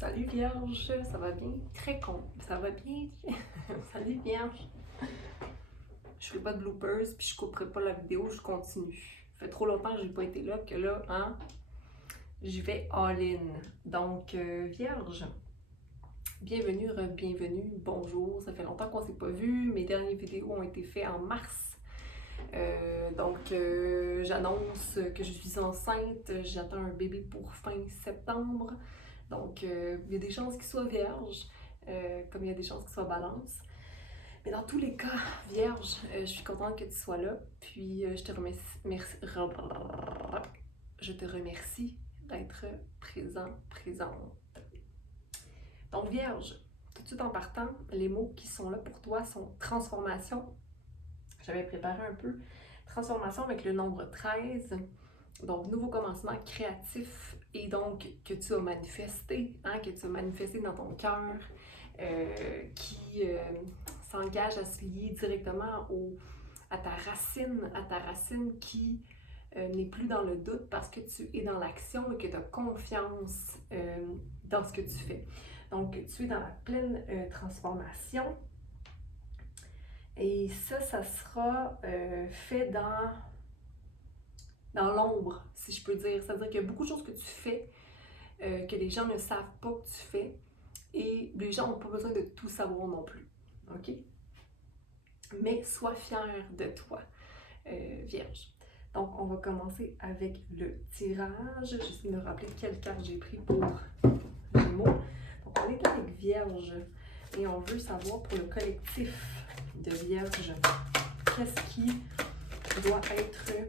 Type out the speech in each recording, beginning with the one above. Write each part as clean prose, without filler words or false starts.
Salut Vierge, ça va bien? Très con, ça va bien? Salut Vierge. Je ferai pas de bloopers, puis je couperai pas la vidéo, je continue. Ça fait trop longtemps que j'ai pas été là que là, hein, j'y vais all-in. Donc, Vierge, bienvenue, bienvenue, bonjour. Ça fait longtemps qu'on s'est pas vu. Mes dernières vidéos ont été faites en mars. J'annonce que je suis enceinte, j'attends un bébé pour fin septembre. Donc, il y a des chances qu'il soit vierge, comme il y a des chances qu'il soit balance. Mais dans tous les cas, vierge, je suis contente que tu sois là. Puis, je te remercie d'être présente. Donc, vierge, tout de suite en partant, les mots qui sont là pour toi sont transformation. J'avais préparé un peu. Transformation avec le nombre 13. Donc, nouveau commencement créatif et donc que tu as manifesté, que tu as manifesté dans ton cœur, qui s'engage à se lier directement à ta racine qui n'est plus dans le doute parce que tu es dans l'action et que tu as confiance dans ce que tu fais. Donc, tu es dans la pleine transformation. Et ça sera fait dans l'ombre, si je peux dire. C'est-à-dire qu'il y a beaucoup de choses que tu fais que les gens ne savent pas que tu fais et les gens n'ont pas besoin de tout savoir non plus. OK? Mais sois fière de toi, Vierge. Donc, on va commencer avec le tirage. J'essaie de me rappeler quelle carte j'ai pris pour les mots. Donc, on est avec Vierge et on veut savoir pour le collectif de Vierge, qu'est-ce qui doit être su.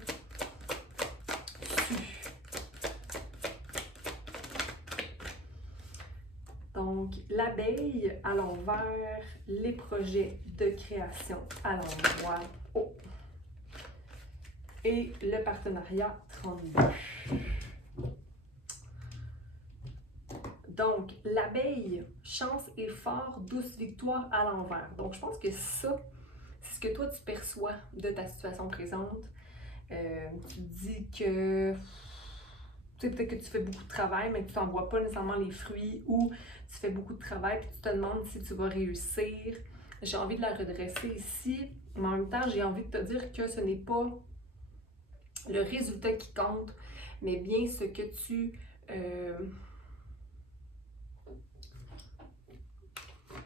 Donc, l'abeille à l'envers, les projets de création à l'endroit. Oh! Et le partenariat 32. Donc, l'abeille, chance, effort, douce victoire à l'envers. Donc, je pense que ça, c'est ce que toi, tu perçois de ta situation présente. Tu dis que, tu sais, peut-être que tu fais beaucoup de travail, mais que tu n'en vois pas nécessairement les fruits, ou tu fais beaucoup de travail, puis tu te demandes si tu vas réussir. J'ai envie de la redresser ici, mais en même temps, j'ai envie de te dire que ce n'est pas le résultat qui compte, mais bien ce que tu...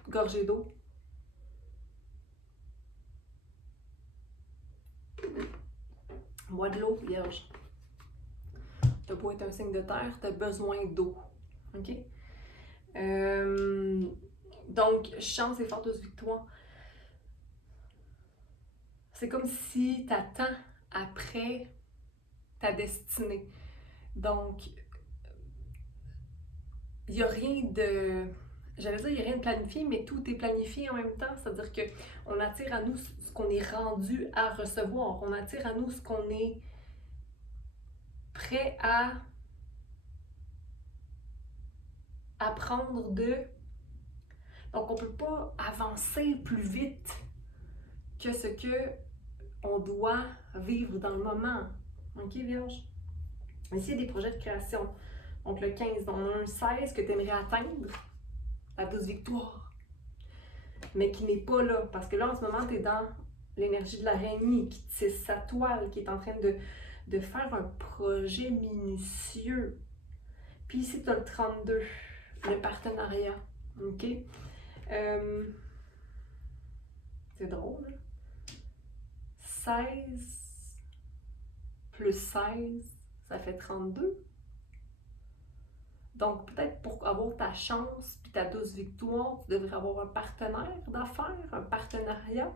gorgée d'eau. Bois de l'eau, vierge. Tu n'as pas être un signe de terre, tu as besoin d'eau. OK? Donc, chance et forte victoire. C'est comme si tu attends après ta destinée. Donc, il n'y a rien de... J'allais dire, il n'y a rien de planifié, mais tout est planifié en même temps. C'est-à-dire qu'on attire à nous ce qu'on est rendu à recevoir. On attire à nous ce qu'on est prêt à apprendre de. Donc, on ne peut pas avancer plus vite que ce qu'on doit vivre dans le moment. OK, Vierge? Ici, il y a des projets de création. Donc, le 15, on a un 16 que tu aimerais atteindre, la 12 victoire, mais qui n'est pas là. Parce que là, en ce moment, tu es dans l'énergie de l'araignée qui tisse sa toile, qui est en train de faire un projet minutieux. Puis ici, tu as le 32, le partenariat. OK? C'est drôle. 16 plus 16, ça fait 32. Donc, peut-être pour avoir ta chance puis ta douce victoire, tu devrais avoir un partenaire d'affaires, un partenariat,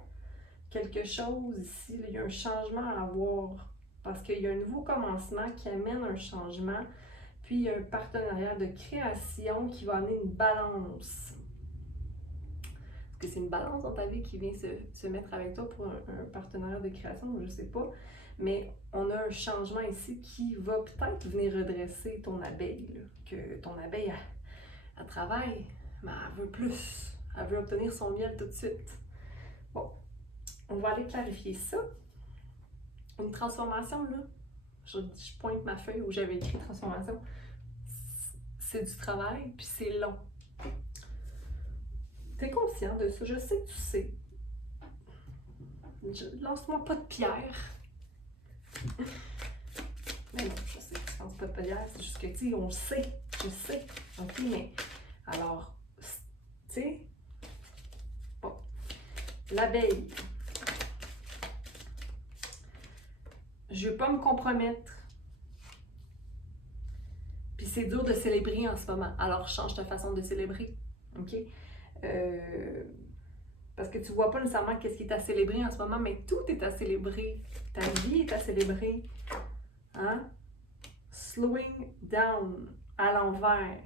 quelque chose ici. Là, il y a un changement à avoir parce qu'il y a un nouveau commencement qui amène un changement. Puis, il y a un partenariat de création qui va amener une balance. Est-ce que c'est une balance dans ta vie qui vient se mettre avec toi pour un partenariat de création? Je ne sais pas. Mais on a un changement ici qui va peut-être venir redresser ton abeille. Là. Que ton abeille, elle travaille, mais elle veut plus. Elle veut obtenir son miel tout de suite. Bon, on va aller clarifier ça. Une transformation, là, je pointe ma feuille où j'avais écrit transformation. c'est du travail, puis c'est long. T'es conscient de ça, je sais que tu sais. Lance-moi pas de pierre. Mais non, je sais que tu lances pas de pierre, c'est juste que, tu sais, on le sait, je sais. OK, mais alors, tu sais, bon, l'abeille. Je veux pas me compromettre. Puis c'est dur de célébrer en ce moment. Alors change ta façon de célébrer. OK? Parce que tu vois pas nécessairement qu'est-ce qui est à célébrer en ce moment, mais tout est à célébrer. Ta vie est à célébrer. Hein? Slowing down, à l'envers.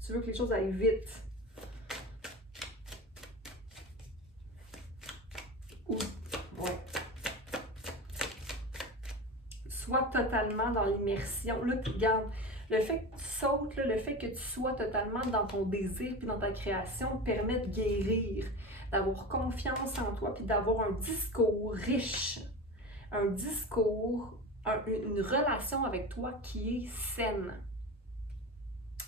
Tu veux que les choses aillent vite. Ou, ouais. Sois totalement dans l'immersion. Là, tu regardes. Le fait que tu sautes, là, le fait que tu sois totalement dans ton désir puis dans ta création permet de guérir, d'avoir confiance en toi puis d'avoir un discours riche, un discours, une relation avec toi qui est saine.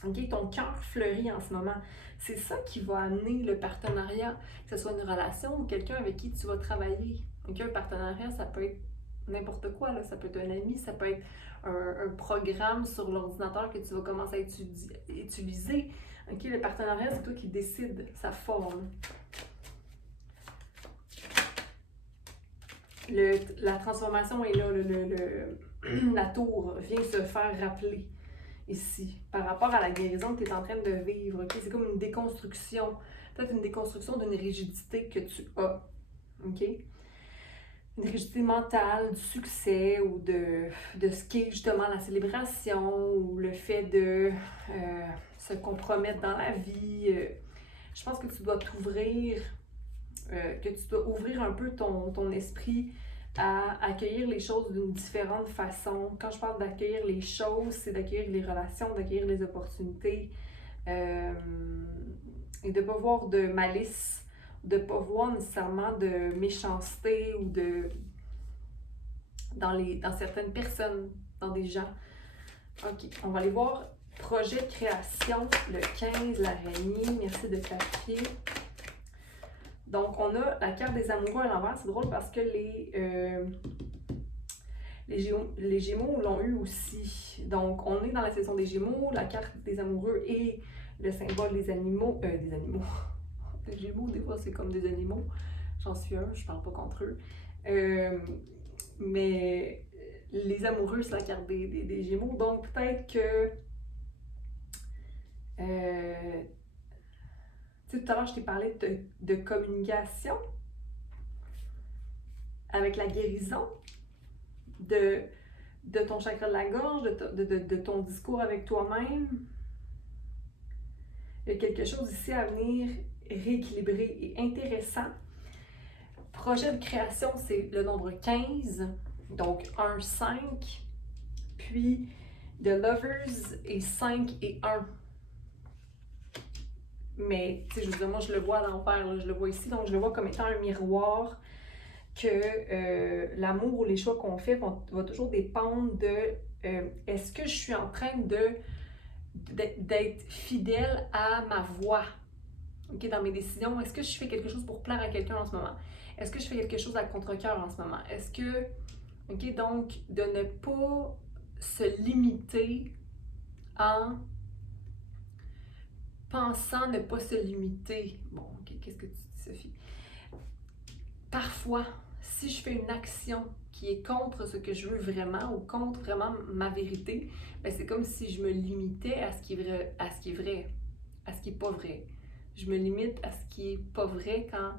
Okay? Ton cœur fleurit en ce moment. C'est ça qui va amener le partenariat, que ce soit une relation ou quelqu'un avec qui tu vas travailler. Okay? Un partenariat, ça peut être n'importe quoi, là. Ça peut être un ami, ça peut être un programme sur l'ordinateur que tu vas commencer à utiliser. Okay? Le partenariat, c'est toi qui décides sa forme. La transformation est là, la tour vient se faire rappeler ici, par rapport à la guérison que tu es en train de vivre. Okay? C'est comme une déconstruction, peut-être une déconstruction d'une rigidité que tu as. Okay? Une rigidité mentale, du succès ou de ce qu'est justement la célébration ou le fait de se compromettre dans la vie. Je pense que tu dois t'ouvrir, que tu dois ouvrir un peu ton esprit à accueillir les choses d'une différente façon. Quand je parle d'accueillir les choses, c'est d'accueillir les relations, d'accueillir les opportunités et de ne pas voir de malice, de ne pas voir nécessairement de méchanceté ou dans certaines personnes, dans des gens. OK, on va aller voir projet de création, le 15, l'araignée, merci de clarifier. Donc, on a la carte des amoureux à l'envers. C'est drôle parce que les Gémeaux l'ont eu aussi. Donc, on est dans la saison des Gémeaux, la carte des amoureux et le symbole des animaux. Les Gémeaux, des fois, c'est comme des animaux. J'en suis un, je parle pas contre eux. Mais les amoureux, c'est la carte des Gémeaux. Donc, peut-être que... tout à l'heure, je t'ai parlé de communication avec la guérison, de ton chakra de la gorge, de ton discours avec toi-même. Il y a quelque chose ici à venir rééquilibrer et intéressant. Projet de création, c'est le nombre 15, donc 1, 5, puis The Lovers est 5 et 1. Mais, tu sais, je veux dire, moi, je le vois à l'envers, je le vois ici, donc je le vois comme étant un miroir que l'amour ou les choix qu'on fait va toujours dépendre de est-ce que je suis en train d'être fidèle à ma voix, okay, dans mes décisions? Est-ce que je fais quelque chose pour plaire à quelqu'un en ce moment? Est-ce que je fais quelque chose à contre-cœur en ce moment? Est-ce que, ok, donc, de ne pas se limiter en pensant ne pas se limiter. Bon, ok, qu'est-ce que tu dis, Sophie? Parfois, si je fais une action qui est contre ce que je veux vraiment ou contre vraiment ma vérité, ben c'est comme si je me limitais à ce qui est vrai, à ce qui est pas vrai. Je me limite à ce qui est pas vrai quand,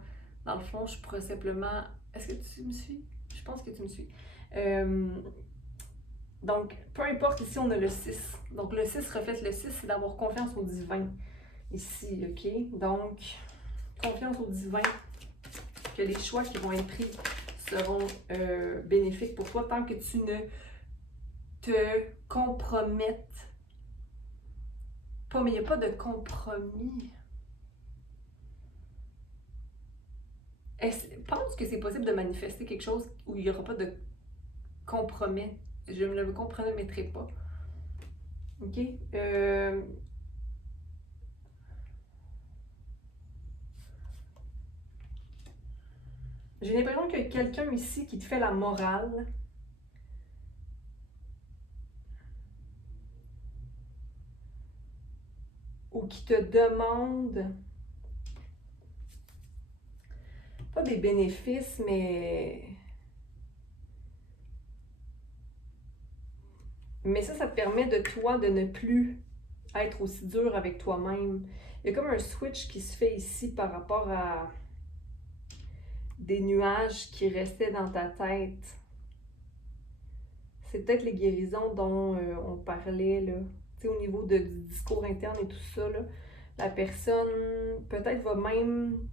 dans le fond, je pourrais simplement... Est-ce que tu me suis? Je pense que tu me suis. Donc, peu importe, ici, on a le 6. Donc, le 6 reflète le 6, c'est d'avoir confiance au divin. Ici, OK? Donc, confiance au divin, que les choix qui vont être pris seront bénéfiques pour toi tant que tu ne te compromettes pas. Mais il n'y a pas de compromis. Pense que c'est possible de manifester quelque chose où il n'y aura pas de compromis. Je ne me compromettrai pas. OK? J'ai l'impression qu'il y a quelqu'un ici qui te fait la morale. Ou qui te demande, pas des bénéfices, mais ça te permet de toi de ne plus être aussi dur avec toi-même. Il y a comme un switch qui se fait ici par rapport à des nuages qui restaient dans ta tête. C'est peut-être les guérisons dont on parlait, là. Tu sais, au niveau du discours interne et tout ça, là. La personne, peut-être, va même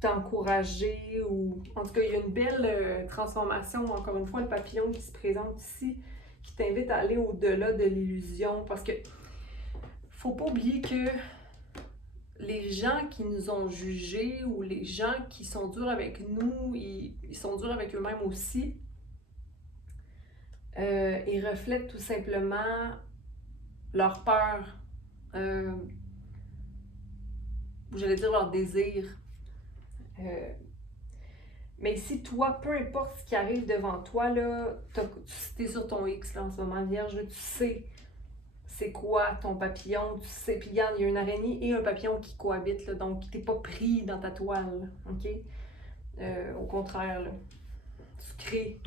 t'encourager ou... En tout cas, il y a une belle transformation, encore une fois, le papillon qui se présente ici, qui t'invite à aller au-delà de l'illusion, parce que faut pas oublier que les gens qui nous ont jugés ou les gens qui sont durs avec nous, ils sont durs avec eux-mêmes aussi. Ils reflètent tout simplement leur peur, ou j'allais dire leur désir. Mais si toi, peu importe ce qui arrive devant toi, là, tu es sur ton X là, en ce moment, Vierge, là, tu sais c'est quoi ton papillon, tu sais, puis regarde, il y a une araignée et un papillon qui cohabitent, là, donc t'es pas pris dans ta toile, ok? Au contraire, là, tu crées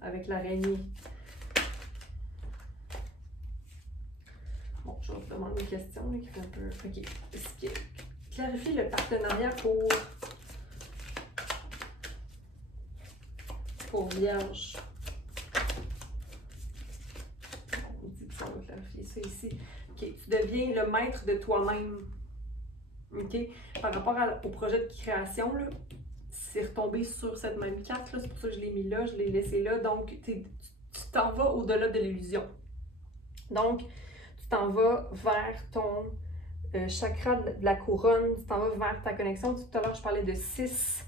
avec l'araignée. Bon, je vais te demander une question là, qui fait un peu... Ok, est-ce que clarifie le partenariat pour Vierge? On dit que ça va clarifier ça ici. Ok, tu deviens le maître de toi-même. Ok, par rapport au projet de création, là, c'est retombé sur cette même carte, là, c'est pour ça que je l'ai mis là, je l'ai laissé là. Donc, tu t'en vas au-delà de l'illusion. Donc, tu t'en vas vers ton chakra de la couronne, tu t'en vas vers ta connexion. Tout à l'heure, je parlais de 6.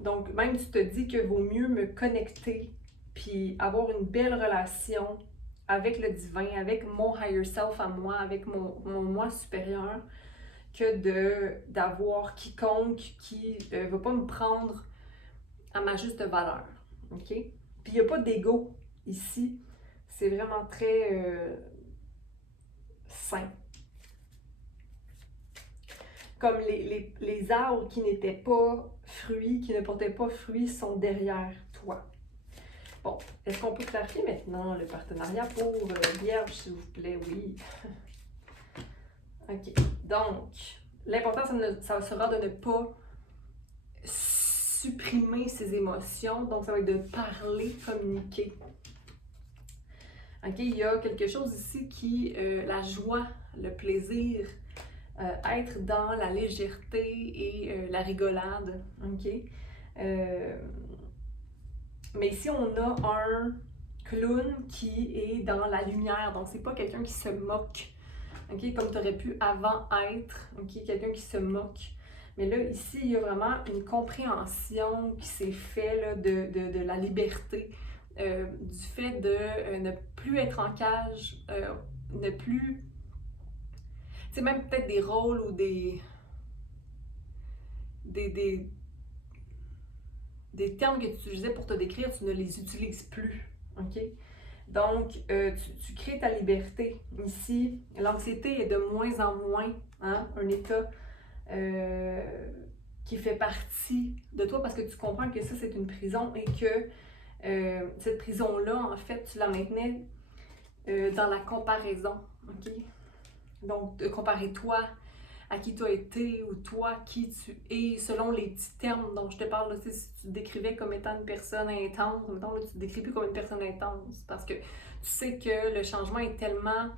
Donc, même tu te dis que vaut mieux me connecter puis avoir une belle relation avec le divin, avec mon higher self à moi, avec mon moi supérieur, que d'avoir quiconque qui ne va pas me prendre à ma juste valeur. OK? Puis il n'y a pas d'ego ici. C'est vraiment très sain. Comme les arbres qui n'étaient pas fruits, qui ne portaient pas fruits, sont derrière toi. Bon, est-ce qu'on peut clarifier maintenant le partenariat pour Vierge, s'il vous plaît? Oui. OK. Donc, l'important, ça sera de ne pas supprimer ses émotions. Donc, ça va être de parler, communiquer. OK? Il y a quelque chose ici qui, la joie, le plaisir, être dans la légèreté et la rigolade. OK? Mais ici, on a un clown qui est dans la lumière. Donc, c'est pas quelqu'un qui se moque. OK? Comme tu aurais pu avant être. OK? Quelqu'un qui se moque. Mais là, ici, il y a vraiment une compréhension qui s'est faite là, de la liberté, du fait de ne plus être en cage, ne plus... Tu sais, même peut-être des rôles ou des termes que tu utilisais pour te décrire, tu ne les utilises plus. OK? Donc, tu crées ta liberté. Ici, l'anxiété est de moins en moins un état qui fait partie de toi parce que tu comprends que ça, c'est une prison et que cette prison-là, en fait, tu la maintenais dans la comparaison. OK? Donc, de comparer toi à qui tu as été ou toi qui tu es selon les petits termes dont je te parle. Là, si tu te décrivais comme étant une personne intense, mettons, là, tu te décris plus comme une personne intense parce que tu sais que le changement est tellement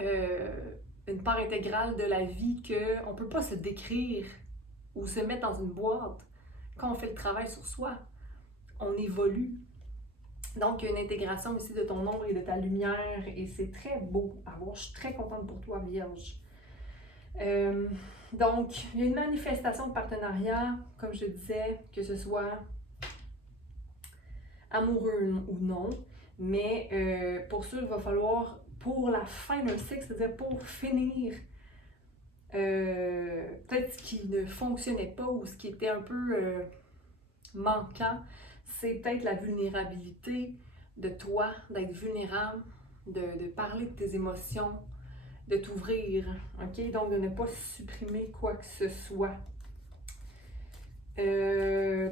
une part intégrale de la vie qu'on ne peut pas se décrire ou se mettre dans une boîte. Quand on fait le travail sur soi, on évolue. Donc, il y a une intégration ici de ton ombre et de ta lumière et c'est très beau à voir. Je suis très contente pour toi, Vierge. Donc, il y a une manifestation de partenariat, comme je disais, que ce soit amoureux ou non, mais pour ça, il va falloir, pour la fin d'un cycle, c'est-à-dire pour finir peut-être ce qui ne fonctionnait pas ou ce qui était un peu manquant, c'est peut-être la vulnérabilité de toi, d'être vulnérable, de parler de tes émotions, de t'ouvrir, ok? Donc de ne pas supprimer quoi que ce soit.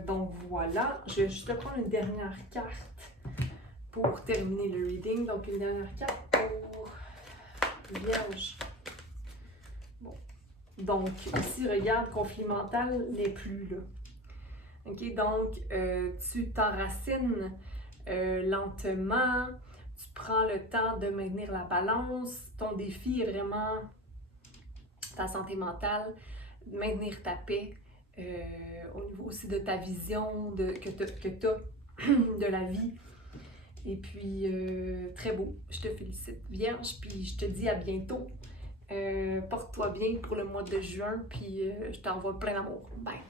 Donc voilà, je vais juste te prendre une dernière carte pour terminer le reading. Donc une dernière carte pour Vierge. Bon. Donc ici, regarde, conflit mental n'est plus là. Ok, donc tu t'enracines lentement, tu prends le temps de maintenir la balance. Ton défi est vraiment ta santé mentale, maintenir ta paix, au niveau aussi de ta vision que tu as de la vie. Et puis, très beau, je te félicite Vierge, puis je te dis à bientôt. Porte-toi bien pour le mois de juin, puis je t'envoie plein d'amour. Bye!